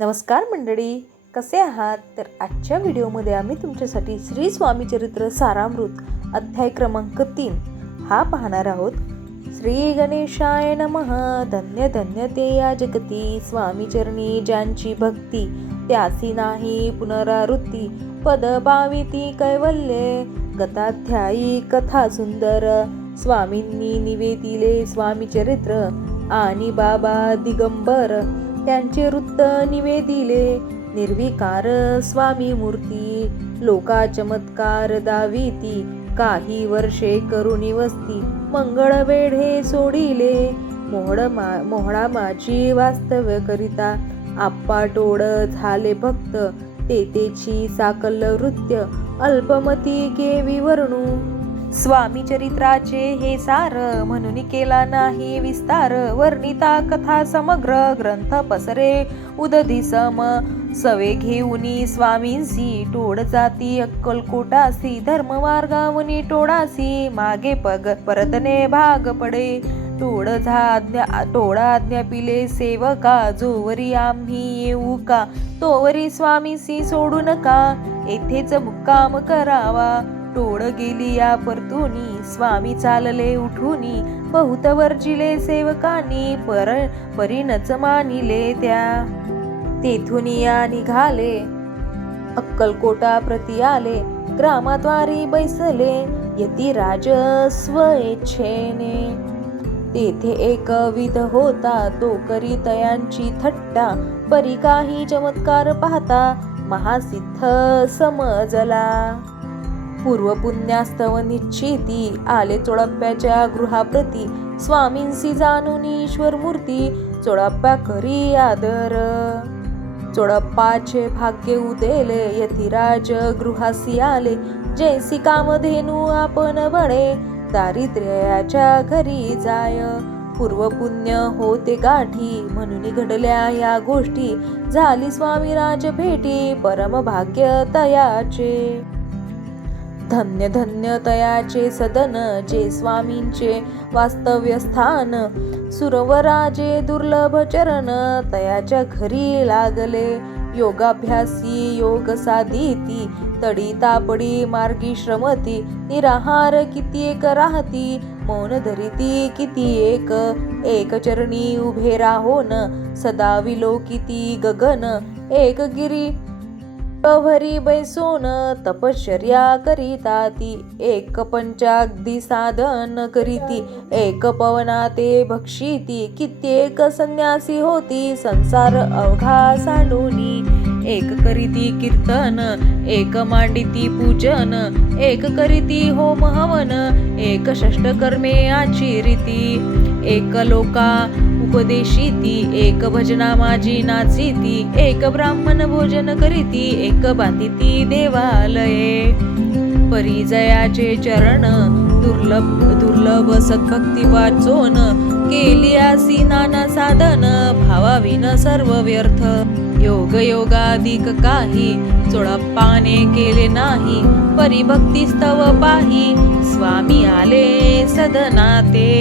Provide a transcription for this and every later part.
नमस्कार मंडळी, कसे आहात? तर आजच्या व्हिडिओमध्ये आम्ही तुमच्यासाठी श्री स्वामी चरित्र सारामृत अध्याय क्रमांक 3 हा पाहणार आहोत. श्री गणेशाय नमः. धन्य धन्य ते या जगती, स्वामी चरणी ज्यांची भक्ती, त्यासी नाही पुनरावृत्ती, पद पाविती कैवल्ये. गताध्यायी कथा सुंदर, स्वामींनी निवेदिले स्वामी चरित्र, आणि बाबा दिगंबर त्यांचे वृत्त निवेदिले. निर्विकार स्वामी मूर्ती, लोका चमत्कार दाविती, काही वर्षे करुणी वस्ती, मंगळ वेढे सोडिले. मोहळा माझी वास्तव करिता, आप्पा टोळ झाले भक्त, तेची साकल वृत्य, अल्पमती केवी वर्णू. स्वामी चरित्राचे हे सार, म्हणून केला नाही विस्तार. वर्णिता कथा समग्र, ग्रंथ पसरे उदधी सम. सवे घेऊनी स्वामींसी, टोळ जाती अक्कलकोटासी, धर्ममार्गावनी टोळासी, मागे परतने भाग पडे. टोळा आज्ञापिले सेवका, जोवरी आम्ही येऊ का, तोवरी स्वामीसी सोडू नका, येथेच मुक्काम करावा. टोळ गेली या परतुनी, स्वामी चालले उठूनी, बहुत वर्जिले सेवकांनी, परीनच मानिले त्या. तेथून या निघाले, अक्कलकोटा प्रति आले, ग्रामाद्वारी बैसले, यतिराज स्वेच्छेने. तेथे एक विध होता, तो करी तयांची थट्टा, परी काही चमत्कार पाहता, महासिद्ध समजला. पूर्व पुण्यास्तव निश्चिती, आले चोळप्याच्या गृहाप्रती, स्वामींसी जाणून ईश्वर मूर्ती, चोळप्पा करी आदर. चोळप्पाचे भाग्य उदेले, यतिराज गृहासी आले, जैसी कामधेनू आपण बळे, दारिद्र्याच्या घरी जाय. पूर्व पुण्य होते गाठी, म्हणून घडल्या या गोष्टी, झाली स्वामीराज भेटी, परम भाग्य तयाचे. धन्य धन्य तयाचे सदन, जे स्वामींचे वास्तव्य स्थान, सुरवराजे दुर्लभ चरण, तयाच्या घरी लागले. योगाभ्यासी योग साधिती, तडी तापडी मार्गी श्रमती, निराहार किती एक राहती, मौन धरिती किती एक चरणी उभे राहोन, सदा विलोकिती गगन, एक गिरी भरी बैसून, तपश्चर्या करिता ती, एक पंचाग्नी साधन करीती, एक पवनाते भक्षिती, कित्येक संन्यासी होती, संसार अवघा सांडूनी. एक करीती कीर्तन, एक मांडिती पूजन, एक करीती होम हवन, एक षष्टकर्मे आचरिती, एक लोका उपदेशिती, एक भजना माझी नाचिती, एक ब्राह्मण भोजन करीती, एक बांधिती देवालये. परिजयाचे चरण, दुर्लभ सद्भक्ती वाचोन, केली आसी नाना साधन, भावाविन सर्व व्यर्थ. योगाधिक काही, चोळप्पाने केले नाही, परिभक्ती स्तव पाही, स्वामी आले सदनाते.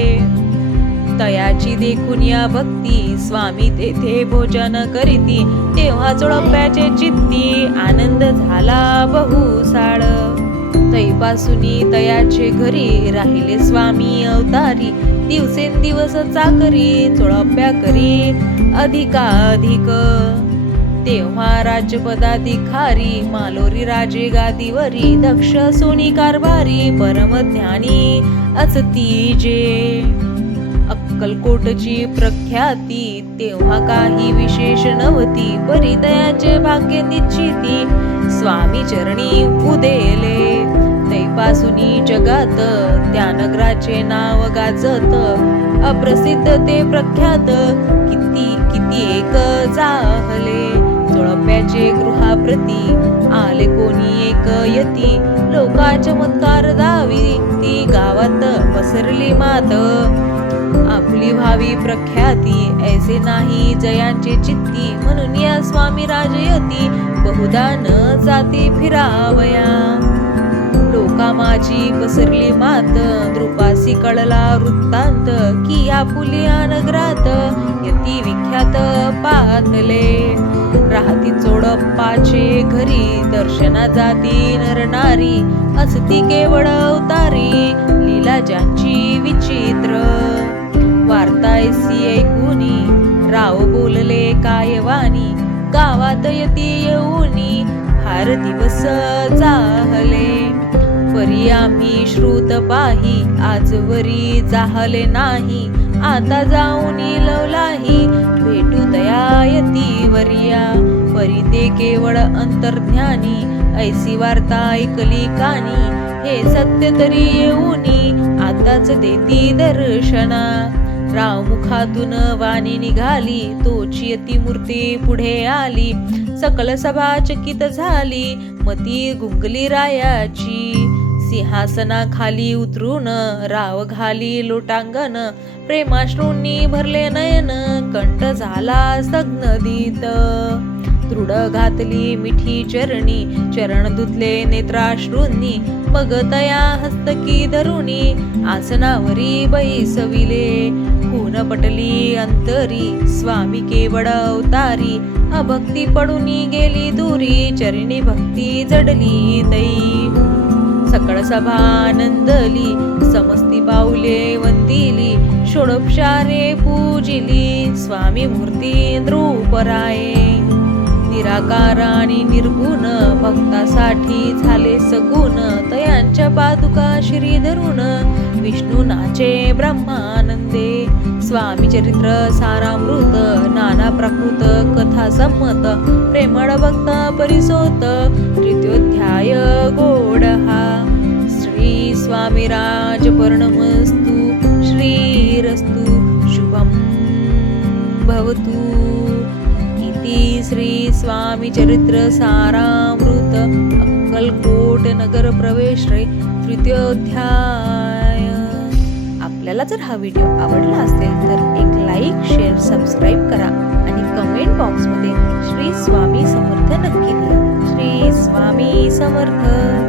तयाची देखून या भक्ती, स्वामी तेथे भोजन करीती, तेव्हा चोळप्याचे चित्ती, आनंद झाला बहुसाळ. तैपासूनी तयाचे घरी, राहिले स्वामी अवतारी, दिवसेंदिवस चाकरी, चोळप्या करी अधिकाधिक. तेव्हा राजपदाधिकारी, मालोरी राजे गादीवरी, दक्ष सोनी कारभारी, परमज्ञानी असती जे. अक्कलकोटची प्रख्याती, तेव्हा काही विशेष नव्हती, परितयाचे भाग्य निश्चिती, स्वामी चरणी उदेले. तैपासूनी जगात, त्या नगराचे नाव गाजत, अप्रसिद्ध ते प्रख्यात, किती एक जाहले. चोळप्याचे गृहाप्रती, आले कोणी एक यती, लोका चमत्कार दावी, ती गावात पसरली मात. आपली भावी प्रख्याती, ऐसे नाही जयांचे चित्ती, म्हणून या स्वामी राजयती, बहुधा न जाती फिरावया. लोका माझी पसरली मात, द्रुपासी कळला वृत्तांत, की आपुल्या नगरात, यती विख्यात पातले. जाती नर नारी असती केवळ अवतारी लीला ज्यांची विचित्र वार्ता ऐसी ऐकुनी राव बोलले काय वाणी गावात यती येऊनी फार दिवस चाहले परी आम्ही श्रुत पाही आजवरी जाहले नाही आता जाऊन लवलाही भेटू दया यती वर्या परी ते केवळ अंतर्ज्ञानी ऐसी वार्ता ऐकली कानी हे सत्य तरी येऊनी आताच देती दर्शना राव मुखातून वाणी निघाली तोची यती मूर्ती पुढे आली सकल सभा चकित झाली मती गुंगली रायाची सिंहासनाखाली उतरून राव घाली लोटांगण प्रेमाश्रूंनी भरले नयन कंठ झाला सग्नदीत दृढ घातली मिठी चरणी चरण धुतले नेत्राश्रूंनी मग तया हस्तकी धरुणी आसनावरी बैसविले खून पटली अंतरी स्वामी केवळ अवतारी अभक्ती पडूनी गेली दुरी चरणी भक्ती जडली दै सकळ सभा आनंदली समस्ती पाऊले वंदिली षोडोपचारे पूजिली स्वामी मूर्ती नृपराये निराकार आणि निर्गुण भक्तासाठी झाले सगुण तयांच्या पादुका श्री धरुण विष्णू नाचे ब्रह्मानंदे स्वामी चरित्र सारामृत नाना प्रकृत कथा संमत प्रेमळ भक्त परिसोत तृतीयोध्याय गोडहा श्री स्वामीराज पर्णमस्तु श्रीरस्तु शुभं भवतु इति श्री स्वामी चरित्र सारामृत अक्कलकोट नगर प्रवेश तृतीयोध्याय। आपल्याला जर हा व्हिडिओ आवडला असेल तर एक लाईक शेअर सबस्क्राईब करा आणि कमेंट बॉक्समध्ये श्री स्वामी समर्थ नक्की लिहा। श्री स्वामी समर्थ।